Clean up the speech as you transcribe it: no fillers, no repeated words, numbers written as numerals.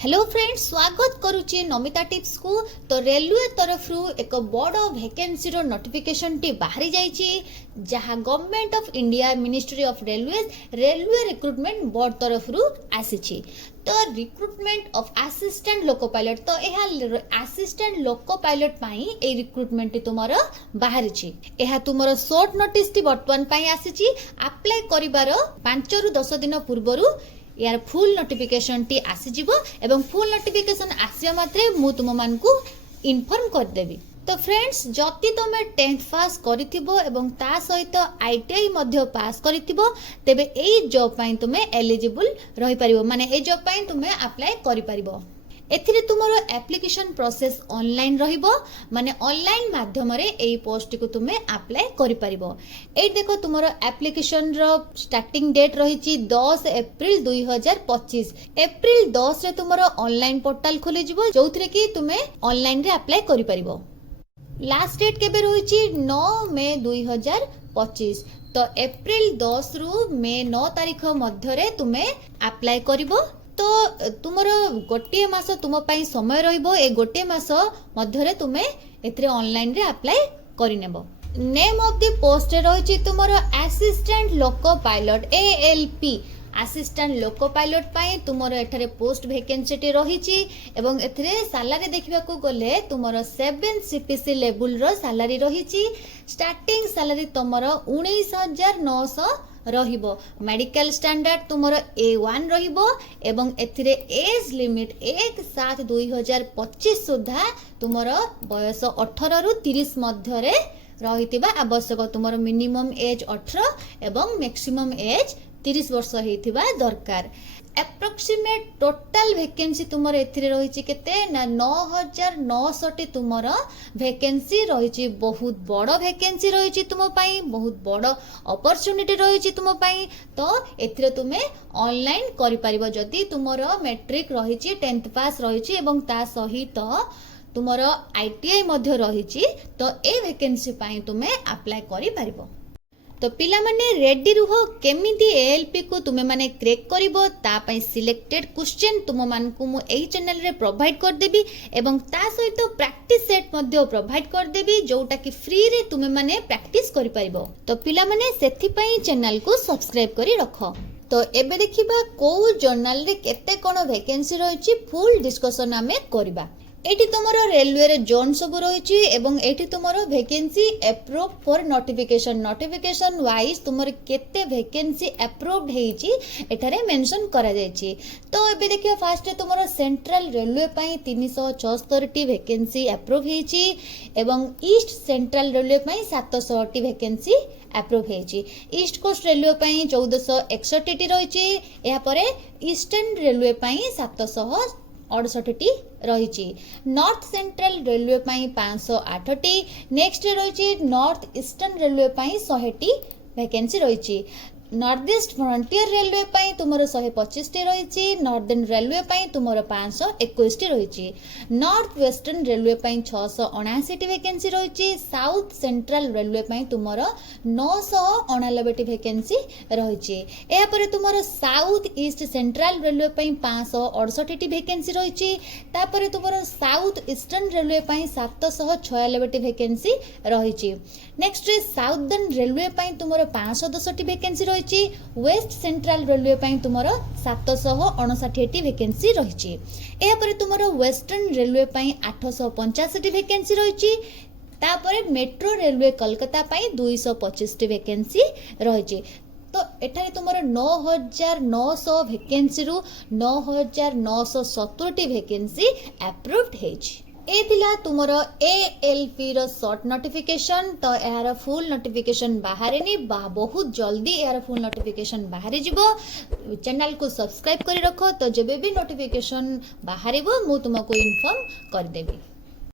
Hello friends, स्वागत करुच्ची Namita tips को। तो रेलवे तरफ एक बड़ वैकेंसी रो नोटिफिकेशन टी बाहरी जाइछि, जहां government of India ministry of railway recruitment board तरफ आसीछि। तो recruitment of assistant loco pilot, तो यह असिस्टेंट लोको पायलट पाई ए रिक्रुटमेंट टी तुमर बाहरी। यह तुमर शॉर्ट नोटिस टी वर्तमान पाई आसीछि। अप्लाई करिवार 5 रु 10 दिन पूर्वरु यार फुल नोटिफिकेशन टी आसीजिवो एवं फुल नोटिफिकेशन आसिया मात्रे मु तुम मानकु इन्फॉर्म कर देबी। तो फ्रेंड्स, जति तुमे 10th पास करिथिबो एवं ता सहित आईटीआई मध्य पास करिथिबो, तेबे एई जॉब पई तुमे एलिजिबल रहि परिबो, माने ए जॉब पई तुमे अप्लाई करि परिबो। एथिरे तुमरो एप्लिकेशन प्रोसेस ऑनलाइन रहिबो, माने ऑनलाइन माध्यम रे एई पोस्ट को तुमे अप्लाई करि परिबो। ए देखो तुमरो एप्लिकेशन रो स्टार्टिंग डेट रहिछि 10 अप्रैल 2025। अप्रैल 10 रे तुमरो ऑनलाइन पोर्टल खोले जिवो, जोथरे कि तुमे ऑनलाइन रे अप्लाई करि परिबो। लास्ट डेट केबे रहिछि 9 मई 2025। तो अप्रैल 10 रु मई 9 तारिख मध्य रे तुमे अप्लाई करिवो। तो तुमर गोटे मास तुम पाई समय रहिबो, ए गोटे मास मध्य रे तुमे एथरे ऑनलाइन रे अप्लाई करि नेबो। नेम ऑफ द पोस्ट रहिछि तुमर assistant loco pilot ALP. Assistant loco pilot पाई तुमर एठारे पोस्ट वैकेंसी टी रहिछि एवं एथरे सैलरी देखिबा को गले तुमर 7 सीपीसी लेवल रो सैलरी रहिछि। स्टार्टिंग सैलरी तुमर 19,900 रहिबो। मेडिकल स्टैंडर्ड तुमर A1 रहिबो एवं एथिरे एज लिमिट 1/7/2025 सुधा तुमर बयस 18 रु 30 मध्य रे रहितिबा आवश्यक। तुमर मिनिमम एज 18 एवं मैक्सिमम एज 30 वर्ष हेतिबा दरकार। एप्रोक्सीमेट टोटल वैकेंसी तुमर एथिरे रहिछि केते ना 9,900 टी तुमर वैकेंसी रहिछि। बहुत बड़ वैकेंसी रहिछि तुम पई, बहुत बड़ अपॉर्चुनिटी रहिछि तुम पई। तो एथिरे तुमे ऑनलाइन करि परिबो जदी तुमर मैट्रिक रहिछि, 10th पास रहिछि एवं ता सहित तुमर आईटीआई मध्य रहिछि। तो ए वैकेंसी पई तुमे अप्लाई करि परिबो। तो पिला माने रेडी रुहो, केमिति एएलपी को तुमे माने क्रैक करिवो ता पई सिलेक्टेड क्वेश्चन तुम मानकु मु एई चैनल रे प्रोवाइड कर देबी एवं ता सहित प्रैक्टिस सेट मध्य प्रोवाइड कर देबी, जोटा कि फ्री रे तुमे माने प्रैक्टिस करि परिबो। तो पिला माने सेथि पई चैनल को सब्सक्राइब करि रखो। तो एबे देखिबा को जर्नल रे केते कोन वैकेंसी रहिछि, फुल डिस्कशन आमे करबा। एठी तुमरो रेलवे रे जोन सब रहिछि एवं एठी तुमरो vacancy approve for notification wise तुमर केते वैकेंसी अप्रूव्ड हेछि एठारे मेंशन करा जायछि। तो एबे देखियो फास्ट तुमरो सेंट्रल रेलवे पई 374 टी वैकेंसी अप्रूव हेछि एवं ईस्ट सेंट्रल रेलवे पई 700 टी वैकेंसी अप्रूव हेछि। ईस्ट कोस्ट रेलवे पई 1461 टी रहिछि। एहा परे ईस्टर्न रेलवे पई 768 टी रहिछि। नॉर्थ सेंट्रल रेलवे पई 508 टी। नेक्स्ट रहिछि नॉर्थ ईस्टर्न रेलवे पई 100 टी वैकेंसी रहिछि। नॉर्थ ईस्ट फ्रंटियर रेलवे पई तुमरो 125 टी रहिछि। नॉर्दर्न रेलवे पई तुमरो 521 टी रहिछि। नॉर्थ वेस्टर्न रेलवे पई 679 टी वैकेंसी रहिछि। साउथ सेंट्रल रेलवे पई तुमरो 999 टी वैकेंसी रहिछि। एहा परे तुमरो साउथ ईस्ट सेंट्रल रेलवे पई 568 टी वैकेंसी रहिछि। तापरे तुमरो साउथ ईस्टर्न रेलवे पई 796 टी वैकेंसी रहिछि। नेक्स्ट साउदर्न रेलवे पई तुमरो 510 टी वैकेंसी रहिछि। वेस्ट सेंट्रल रेलवे पई तुमरो 759 टी वैकेंसी रहिछि। एहा परे तुमरो वेस्टर्न रेलवे पई 885 टी वैकेंसी रहिछि। तापरे मेट्रो रेलवे कोलकाता पई 225 टी वैकेंसी रहिछि। तो एठारे तुमरो 9,900 वैकेंसी रु 9,970 टी वैकेंसी अप्रूव्ड हेछि। ए थिला तुमरो एएलपी रो शॉर्ट नोटिफिकेशन। तो यार फुल नोटिफिकेशन बाहरेनी, बहुत जल्दी यार फुल नोटिफिकेशन बाहरी जिवो। चैनल को सब्सक्राइब करि रखो, तो जेबे भी नोटिफिकेशन बाहरिबो मु तुमको इन्फॉर्म कर देबी।